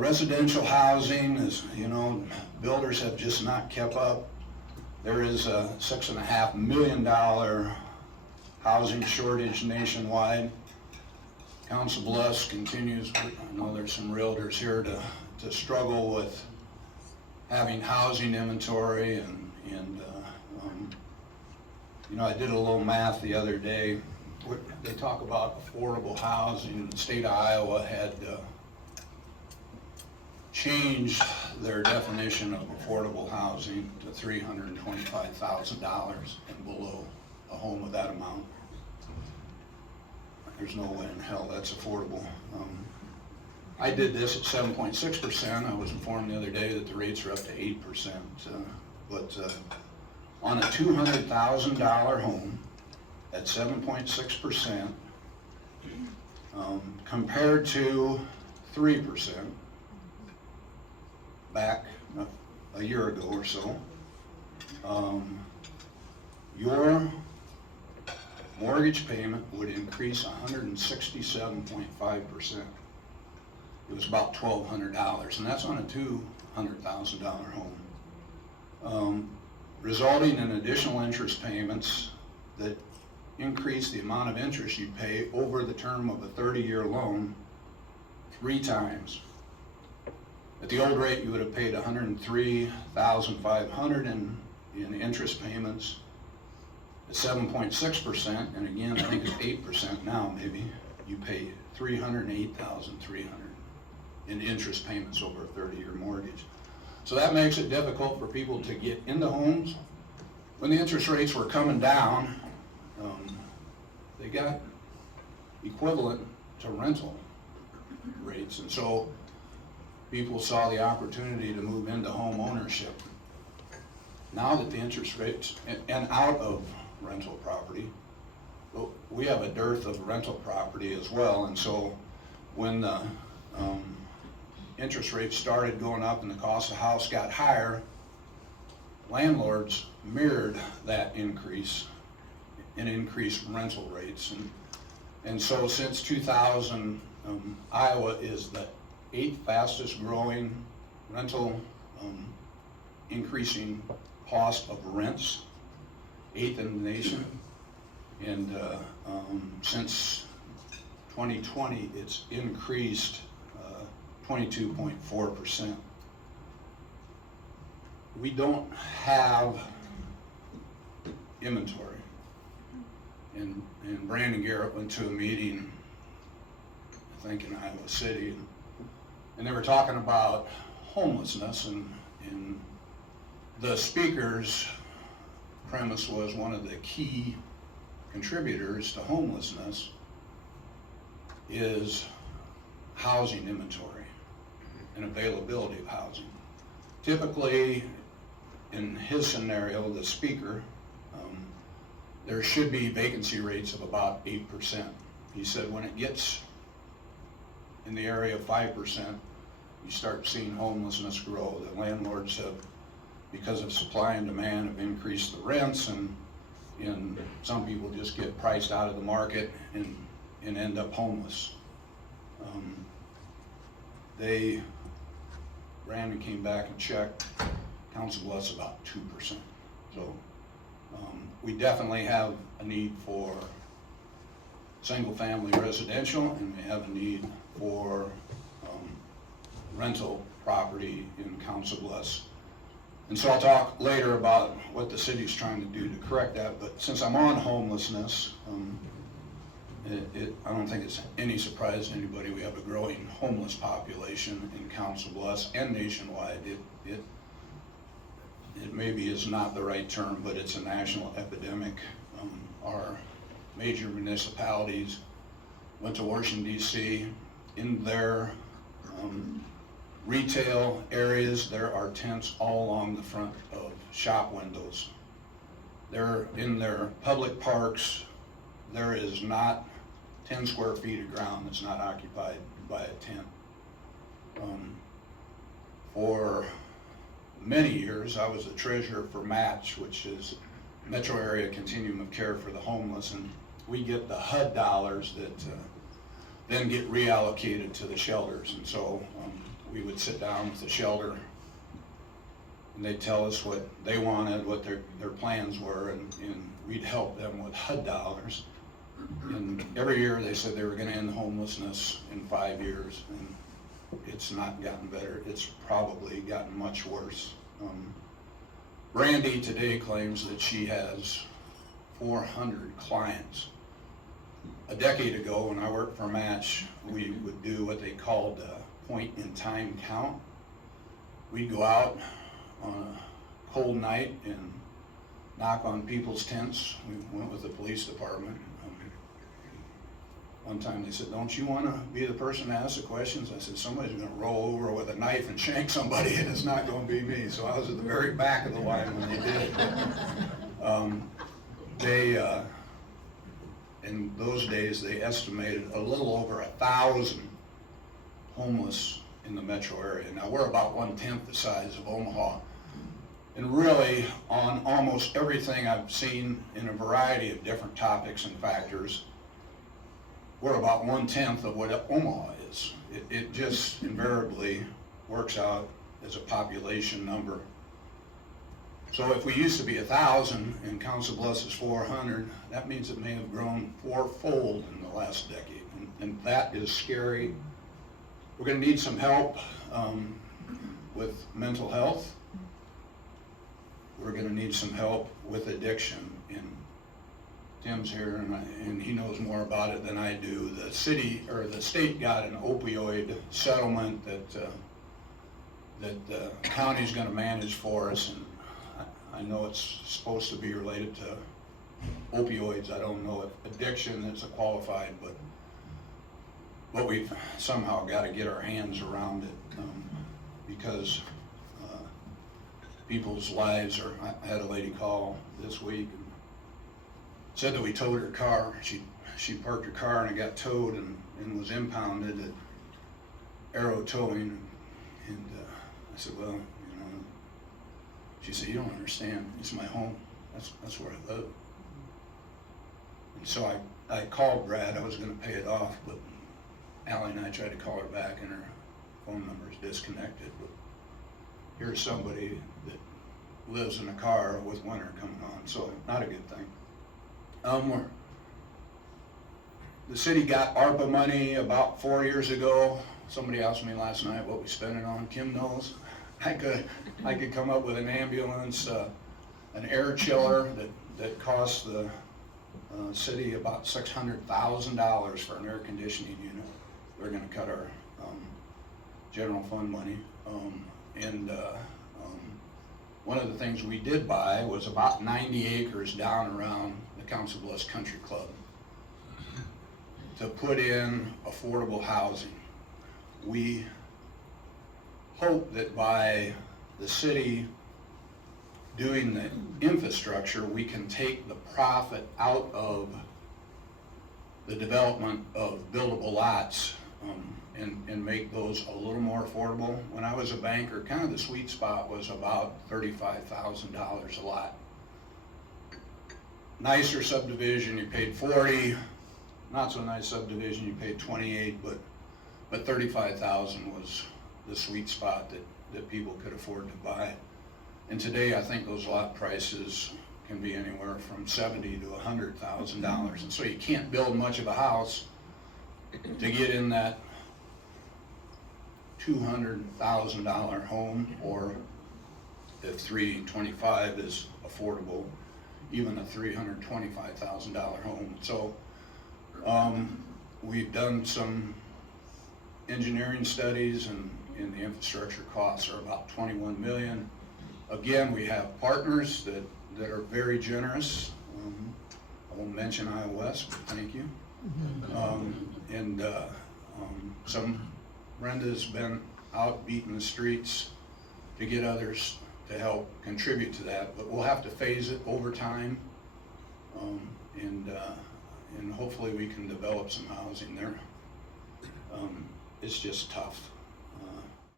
residential housing is, builders have just not kept up. There is a $6.5 million housing shortage nationwide. Council-Bluffs continues, I know there's some realtors here to struggle with having housing inventory and I did a little math the other day. They talk about affordable housing. The state of Iowa had changed their definition of affordable housing to $325,000 and below a home of that amount. There's no way in hell that's affordable. I did this at 7.6%. I was informed the other day that the rates are up to 8%. But on a $200,000 home at 7.6%, compared to 3% back a year ago or so, your mortgage payment would increase 167.5%. It was about $1,200, and that's on a $200,000 home, resulting in additional interest payments that increase the amount of interest you pay over the term of a 30-year loan 3 times. At the old rate, you would have paid $103,500 in interest payments. At 7.6%, and again, I think it's 8% now, maybe, you pay $308,300 in interest payments over a 30-year mortgage. So that makes it difficult for people to get into homes. When the interest rates were coming down, they got equivalent to rental rates, and so people saw the opportunity to move into home ownership. Now that the interest rates, and out of rental property, we have a dearth of rental property as well, and so when the interest rates started going up and the cost of the house got higher, landlords mirrored that increase and increased rental rates. And so since 2000, Iowa is the 8th fastest growing rental increasing cost of rents, 8th in the nation. And since 2020, it's increased 22.4%. We don't have inventory. And Brandon Garrett went to a meeting, I think in Iowa City, and they were talking about homelessness, and the speaker's premise was one of the key contributors to homelessness is housing inventory and availability of housing. Typically, in his scenario, the speaker, there should be vacancy rates of about 8%. He said when it gets in the area of 5%, you start seeing homelessness grow. The landlords have, because of supply and demand, have increased the rents, and some people just get priced out of the market and end up homeless. Brandon came back and checked, Council-Bluffs about 2%. So we definitely have a need for single-family residential, and we have a need for rental property in Council-Bluffs. And so I'll talk later about what the city's trying to do to correct that, but since I'm on homelessness, I don't think it's any surprise to anybody we have a growing homeless population in Council-Bluffs and nationwide. It maybe is not the right term, but it's a national epidemic. Our major municipalities went to Washington, D.C. In their retail areas, there are tents all along the front of shop windows. They're in their public parks. There is not 10 square feet of ground that's not occupied by a tent. For many years, I was the treasurer for MATCH, which is Metro Area Continuum of Care for the Homeless, and we get the HUD dollars that then get reallocated to the shelters. And so we would sit down with the shelter and they'd tell us what they wanted, what their plans were, and we'd help them with HUD dollars. And every year they said they were gonna end homelessness in 5 years, and it's not gotten better. It's probably gotten much worse. Brandy today claims that she has 400 clients. A decade ago, when I worked for Match, we would do what they called a point-in-time count. We'd go out on a cold night and knock on people's tents. We went with the police department. One time they said, "Don't you want to be the person to ask the questions?" I said, "Somebody's going to roll over with a knife and shank somebody, and it's not going to be me." So I was at the very back of the line when they did it. In those days, they estimated a little over 1,000 homeless in the metro area. Now, we're about 1/10 the size of Omaha. And really, on almost everything I've seen in a variety of different topics and factors, we're about 1/10 of what Omaha is. It just invariably works out as a population number. So if we used to be 1,000 and council-bluffs is 400, that means it may have grown fourfold in the last decade. And that is scary. We're gonna need some help with mental health. We're gonna need some help with addiction. And Tim's here and he knows more about it than I do. The city, or the state, got an opioid settlement that the county's gonna manage for us. And I know it's supposed to be related to opioids. I don't know if addiction is qualified, but we've somehow got to get our hands around it because people's lives are. I had a lady call this week and said that we towed her car. She parked her car and it got towed and was impounded at Arrow Towing. And I said, well, you know. She said, "You don't understand. It's my home. That's where I live." And so I called Brad. I was going to pay it off, but Allie and I tried to call her back, and her phone number is disconnected. But here's somebody that lives in a car with winter coming on, so not a good thing. The city got ARPA money about 4 years ago. Somebody asked me last night what we spent it on. Kim knows. I could come up with an ambulance, an air chiller that cost the city about $600,000 for an air conditioning unit. They're going to cut our general fund money. One of the things we did buy was about 90 acres down around the council-bluffs Country Club to put in affordable housing. We hope that by the city doing the infrastructure, we can take the profit out of the development of buildable lots and make those a little more affordable. When I was a banker, kind of the sweet spot was about $35,000 a lot. Nicer subdivision, you paid 40. Not so nice subdivision, you paid 28, but 35,000 was the sweet spot that people could afford to buy. And today, I think those lot prices can be anywhere from $70,000 to $100,000. And so you can't build much of a house to get in that $200,000 home, or if $325,000 is affordable, even a $325,000 home. So we've done some engineering studies, and the infrastructure costs are about $21 million. Again, we have partners that are very generous. I won't mention iOS, but thank you. Brenda's been out beating the streets to get others to help contribute to that, but we'll have to phase it over time, and hopefully we can develop some housing there. It's just tough.